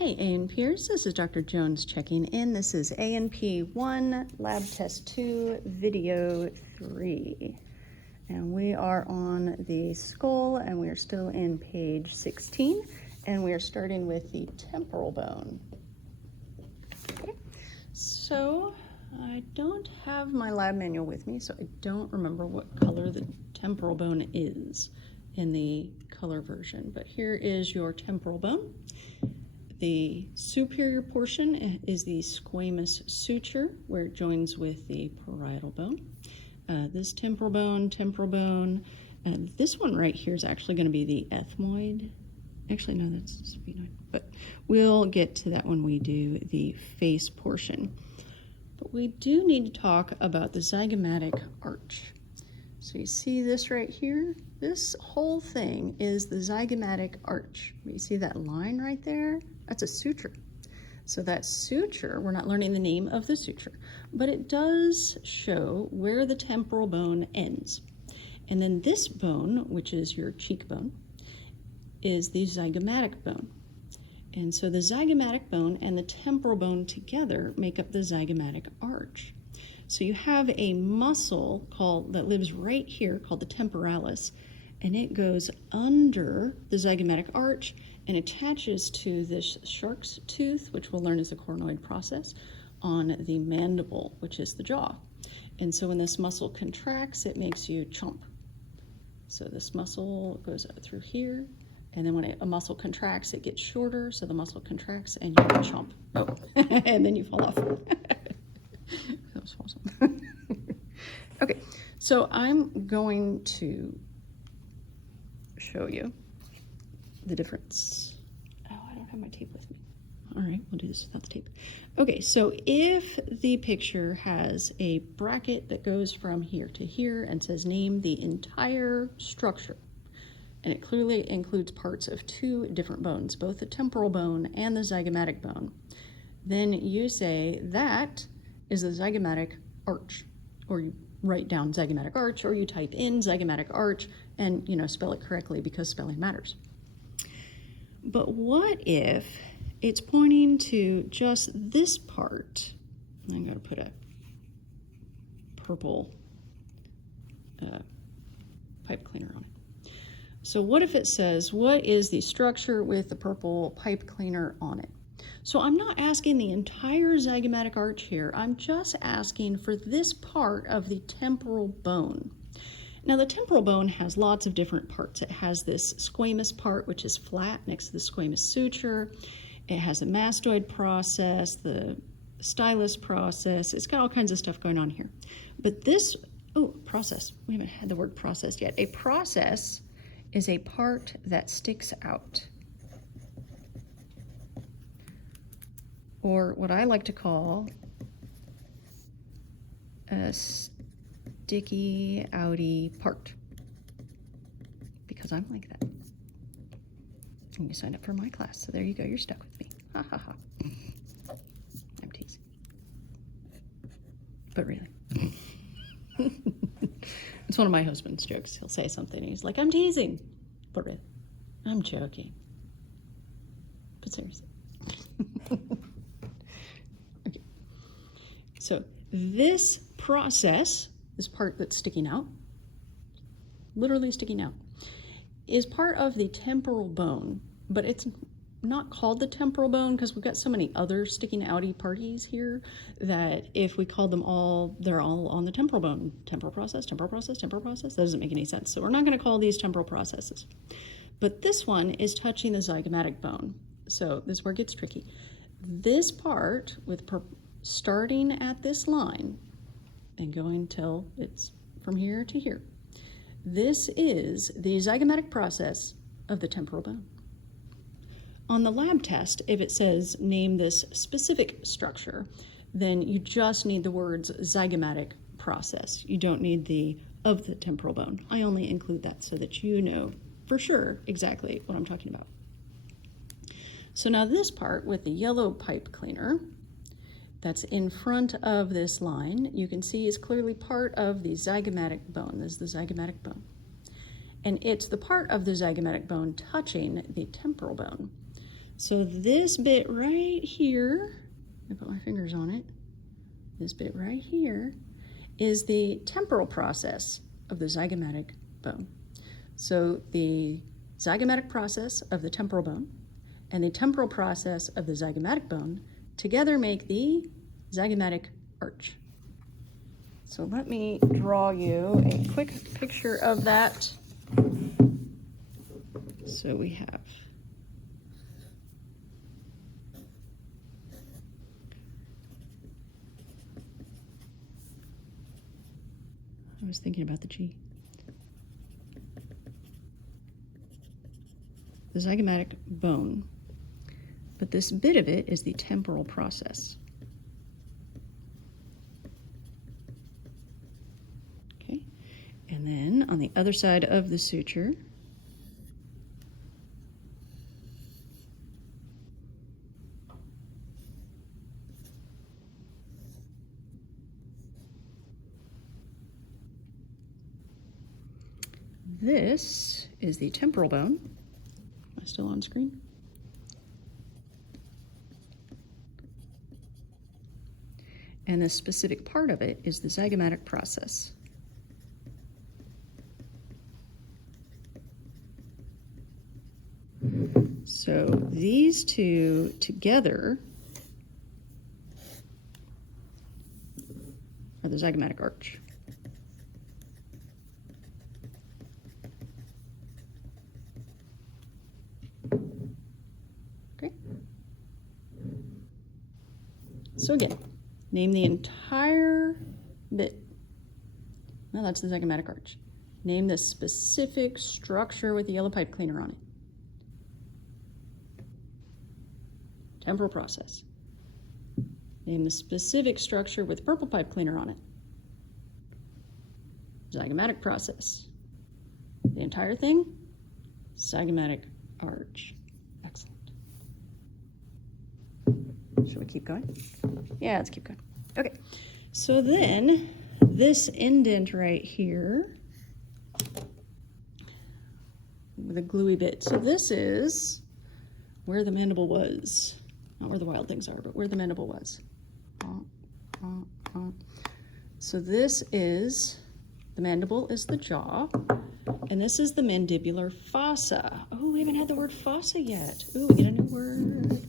Hey A&Pers, this is Dr. Jones checking in. This is A&P 1, Lab Test 2, Video 3. And we are on the skull, and we are still in page 16, and we are starting with the temporal bone. Okay. So I don't have my lab manual with me, so I don't remember what color the temporal bone is in the color version, but here is your temporal bone. The superior portion is the squamous suture, where it joins with the parietal bone. This temporal bone, this one right here is actually going to be the ethmoid. Actually, no, that's sphenoid, but we'll get to that when we do the face portion. But we do need to talk about the zygomatic arch. So you see this right here? This whole thing is the zygomatic arch. You see that line right there? That's a suture. So that suture, we're not learning the name of the suture, but it does show where the temporal bone ends. And then this bone, which is your cheekbone, is the zygomatic bone. And so the zygomatic bone and the temporal bone together make up the zygomatic arch. So you have a muscle that lives right here called the temporalis, and it goes under the zygomatic arch and attaches to this shark's tooth, which we'll learn is the coronoid process, on the mandible, which is the jaw. And so when this muscle contracts, it makes you chomp. So this muscle goes through here, and then when a muscle contracts, it gets shorter, so the muscle contracts and you chomp. Oh, and then you fall off. That was awesome. Okay, so I'm going to show you the difference. Oh, I don't have my tape with me. All right, we'll do this without the tape. Okay, so if the picture has a bracket that goes from here to here and says name the entire structure, and it clearly includes parts of two different bones, both the temporal bone and the zygomatic bone, then you say that is the zygomatic arch, or you write down zygomatic arch, or you type in zygomatic arch and spell it correctly because spelling matters. But what if it's pointing to just this part? I'm going to put a purple pipe cleaner on it. So what if it says, what is the structure with the purple pipe cleaner on it? So I'm not asking the entire zygomatic arch here. I'm just asking for this part of the temporal bone. Now the temporal bone has lots of different parts. It has this squamous part, which is flat next to the squamous suture. It has the mastoid process, the stylus process. It's got all kinds of stuff going on here. But this, process. We haven't had the word process yet. A process is a part that sticks out, or what I like to call a sticky outy part, because I'm like that. And you signed up for my class, so there you go, you're stuck with me. Ha ha ha. I'm teasing. But really. It's one of my husband's jokes. He'll say something and he's like, I'm teasing. But really, I'm joking. But seriously. Okay. So this process, this part that's sticking out, literally sticking out, is part of the temporal bone, but it's not called the temporal bone because we've got so many other sticking outy parties here that if we called them all, they're all on the temporal bone. Temporal process, temporal process, temporal process. That doesn't make any sense. So we're not going to call these temporal processes. But this one is touching the zygomatic bone. So this is where it gets tricky. This part, with starting at this line and going till it's from here to here, this is the zygomatic process of the temporal bone. On the lab test, if it says name this specific structure, then you just need the words zygomatic process. You don't need the of the temporal bone. I only include that so that you know for sure exactly what I'm talking about. So now this part with the yellow pipe cleaner that's in front of this line, you can see is clearly part of the zygomatic bone. This is the zygomatic bone. And it's the part of the zygomatic bone touching the temporal bone. So this bit right here, I put my fingers on it, this bit right here is the temporal process of the zygomatic bone. So the zygomatic process of the temporal bone and the temporal process of the zygomatic bone together make the zygomatic arch. So let me draw you a quick picture of that. So we have I was thinking about the G. The zygomatic bone. But this bit of it is the temporal process. Okay. And then on the other side of the suture, this is the temporal bone. Am I still on screen? And the specific part of it is the zygomatic process. So these two together are the zygomatic arch. Okay. So again, name the entire bit. No, that's the zygomatic arch. Name the specific structure with the yellow pipe cleaner on it. Temporal process. Name the specific structure with purple pipe cleaner on it. Zygomatic process. The entire thing, zygomatic arch. Excellent. Should we keep going? Yeah, let's keep going. Okay, so then this indent right here with a gluey bit. So this is where the mandible was. Not where the wild things are, but where the mandible was. So this is, the mandible is the jaw, and this is the mandibular fossa. Oh, we haven't had the word fossa yet. Ooh, we get a new word.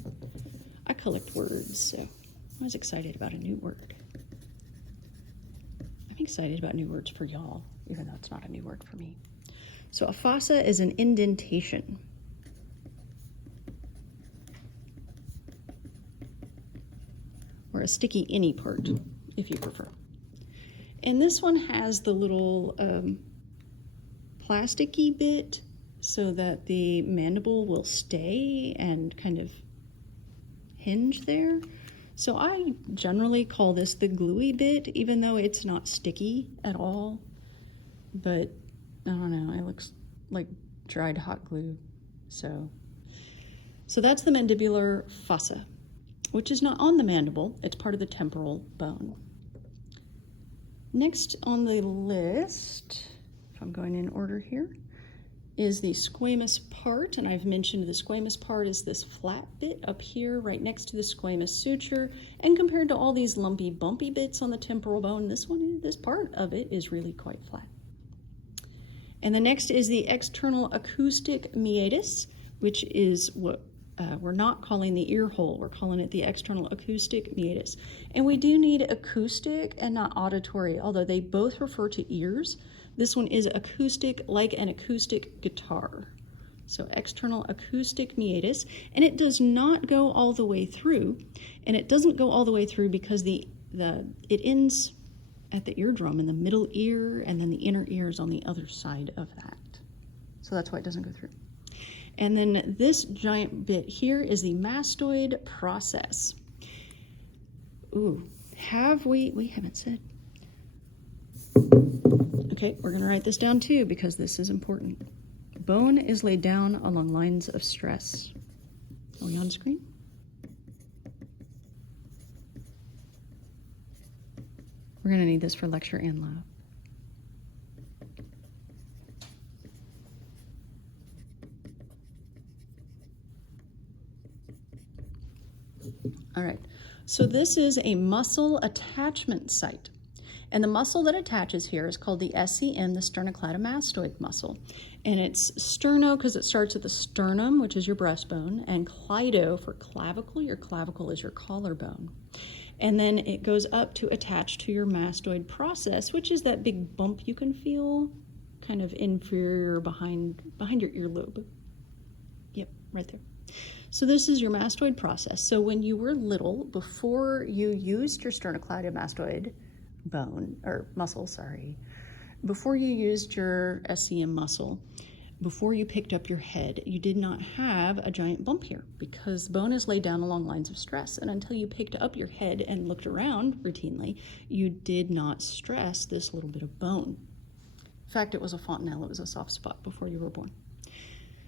I collect words, so I was excited about a new word. I'm excited about new words for y'all, even though it's not a new word for me. So a fossa is an indentation. Or a sticky any part, if you prefer. And this one has the little plasticky bit so that the mandible will stay and kind of hinge there. So I generally call this the gluey bit, even though it's not sticky at all. But I don't know, it looks like dried hot glue. So that's the mandibular fossa, which is not on the mandible, it's part of the temporal bone. Next on the list, if I'm going in order here, is the squamous part, and I've mentioned the squamous part is this flat bit up here right next to the squamous suture, and compared to all these lumpy bumpy bits on the temporal bone, this part of it is really quite flat. And the next is the external acoustic meatus, which is what we're not calling the ear hole, we're calling it the external acoustic meatus. And we do need acoustic and not auditory, although they both refer to ears. This one is acoustic, like an acoustic guitar. So external acoustic meatus, and it does not go all the way through, and it doesn't go all the way through because it ends at the eardrum in the middle ear, and then the inner ear is on the other side of that. So that's why it doesn't go through. And then this giant bit here is the mastoid process. Ooh, we haven't said. Okay, we're gonna write this down too because this is important. Bone is laid down along lines of stress. Are we on screen? We're gonna need this for lecture and lab. All right, so this is a muscle attachment site. And the muscle that attaches here is called the SCM, the sternocleidomastoid muscle. And it's sterno because it starts at the sternum, which is your breastbone, and cleido for clavicle. Your clavicle is your collarbone. And then it goes up to attach to your mastoid process, which is that big bump you can feel kind of inferior behind your earlobe. Yep, right there. So this is your mastoid process. So when you were little, before you used your sternocleidomastoid bone or muscle, before you used your SCM muscle, before you picked up your head, you did not have a giant bump here because the bone is laid down along lines of stress. And until you picked up your head and looked around routinely, you did not stress this little bit of bone. In fact, it was a fontanelle, it was a soft spot before you were born.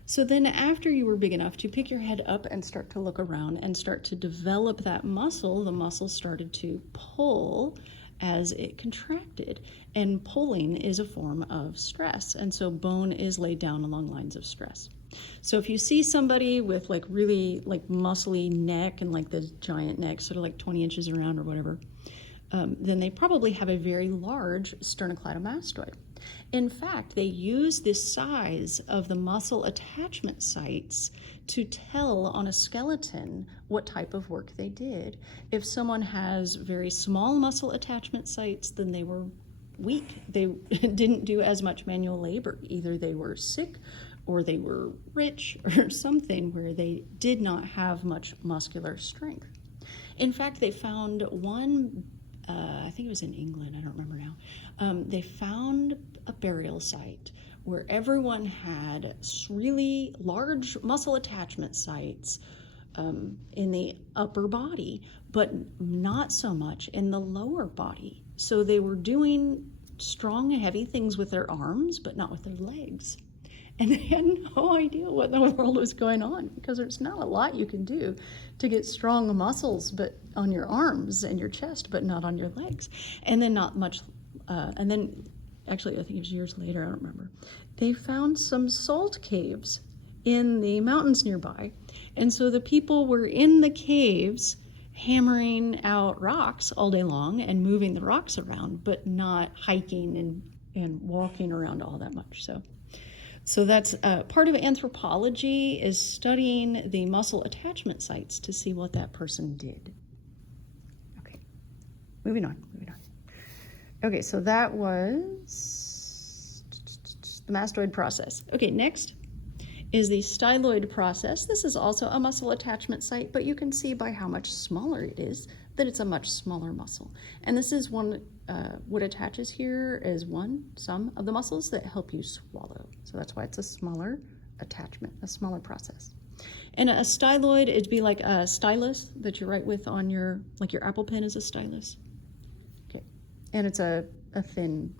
So then after you were big enough to pick your head up and start to look around and start to develop that muscle, the muscle started to pull as it contracted. And pulling is a form of stress. And so bone is laid down along lines of stress. So if you see somebody with like really like muscly neck and like this giant neck, sort of like 20 inches around or whatever, then they probably have a very large sternocleidomastoid. In fact, they use this size of the muscle attachment sites to tell on a skeleton what type of work they did. If someone has very small muscle attachment sites, then they were weak. They didn't do as much manual labor. Either they were sick or they were rich or something where they did not have much muscular strength. In fact, they found one, I think it was in England, I don't remember now. They found a burial site where everyone had really large muscle attachment sites in the upper body, but not so much in the lower body. So they were doing strong and heavy things with their arms, but not with their legs. And they had no idea what in the world was going on because there's not a lot you can do to get strong muscles but on your arms and your chest, but not on your legs. And then not much, and then actually I think it was years later, I don't remember, they found some salt caves in the mountains nearby. And so the people were in the caves hammering out rocks all day long and moving the rocks around, but not hiking and walking around all that much. So that's part of anthropology is studying the muscle attachment sites to see what that person did. Okay, moving on. Okay, so that was the mastoid process. Okay, next is the styloid process. This is also a muscle attachment site, but you can see by how much smaller it is that it's a much smaller muscle. And this is one, what attaches here is some of the muscles that help you swallow. So that's why it's a smaller attachment, a smaller process. And a styloid, it'd be like a stylus that you write with on your, like your Apple Pen is a stylus. Okay, and it's a thin,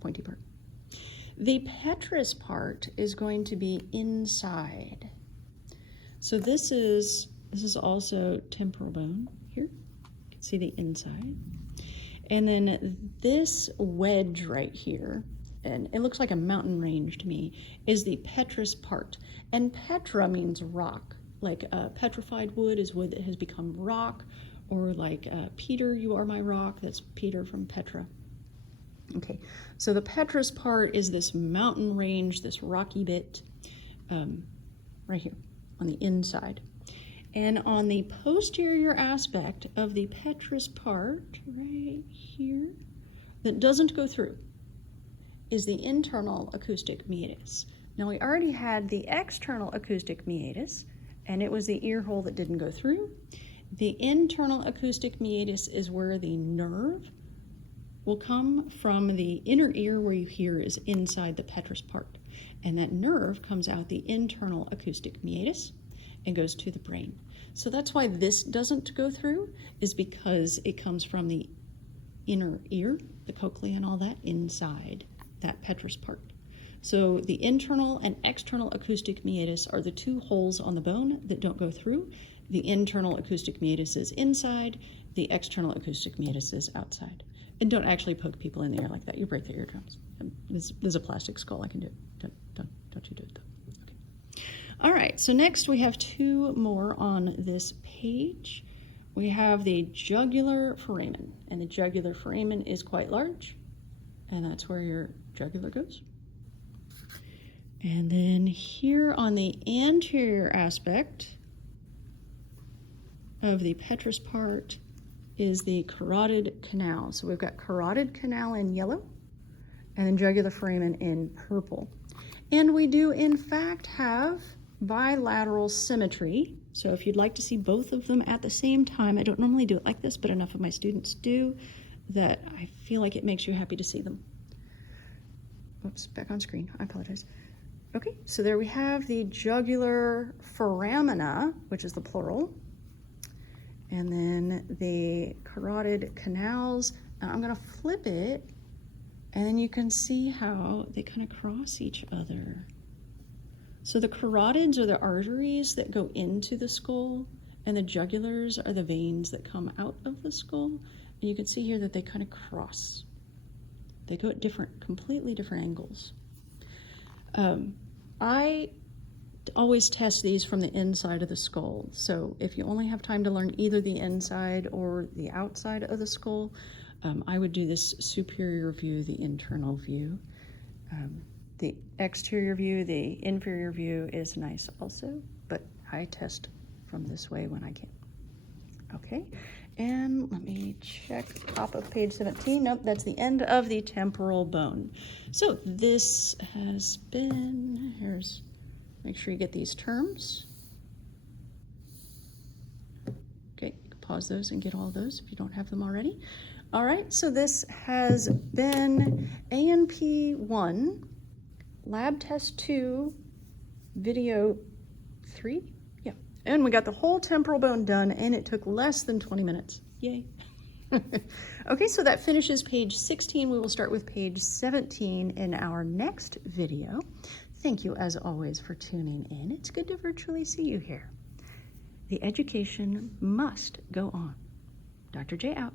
pointy part. The petrous part is going to be inside. So this is also temporal bone here. You can see the inside. And then this wedge right here, and it looks like a mountain range to me, is the petrous part. And petra means rock. Like petrified wood is wood that has become rock, or like Peter, you are my rock. That's Peter from Petra. Okay, so the petrous part is this mountain range, this rocky bit right here on the inside. And on the posterior aspect of the petrous part, right here, that doesn't go through, is the internal acoustic meatus. Now we already had the external acoustic meatus, and it was the ear hole that didn't go through. The internal acoustic meatus is where the nerve will come from the inner ear where you hear is inside the petrous part. And that nerve comes out the internal acoustic meatus and goes to the brain. So that's why this doesn't go through, is because it comes from the inner ear, the cochlea and all that, inside that petrous part. So the internal and external acoustic meatus are the two holes on the bone that don't go through. The internal acoustic meatus is inside, the external acoustic meatus is outside. And don't actually poke people in the ear like that. You break their eardrums. There's a plastic skull. I can do it. Don't you do it though. Okay. All right. So next we have two more on this page. we have the jugular foramen, and the jugular foramen is quite large, and that's where your jugular goes. And then here on the anterior aspect of the petrous part is the carotid canal. So we've got carotid canal in yellow and then jugular foramen in purple. And we do in fact have bilateral symmetry. So if you'd like to see both of them at the same time, I don't normally do it like this, but enough of my students do that I feel like it makes you happy to see them. Oops, back on screen, I apologize. Okay, so there we have the jugular foramina, which is the plural, and then the carotid canals. Now I'm gonna flip it, and then you can see how they kind of cross each other. So the carotids are the arteries that go into the skull, and the jugulars are the veins that come out of the skull. And you can see here that they kind of cross. They go at completely different angles. I always test these from the inside of the skull. So if you only have time to learn either the inside or the outside of the skull, I would do this superior view, the internal view. The exterior view, the inferior view is nice also, but I test from this way when I can. Okay, and let me check top of page 17. Nope, that's the end of the temporal bone. So this has been, make sure you get these terms. Okay, you can pause those and get all those if you don't have them already. All right, so this has been A&P 1, Lab Test 2, Video 3. Yeah, and we got the whole temporal bone done, and it took less than 20 minutes. Yay. Okay, so that finishes page 16. We will start with page 17 in our next video. Thank you, as always, for tuning in. It's good to virtually see you here. The education must go on. Dr. J out.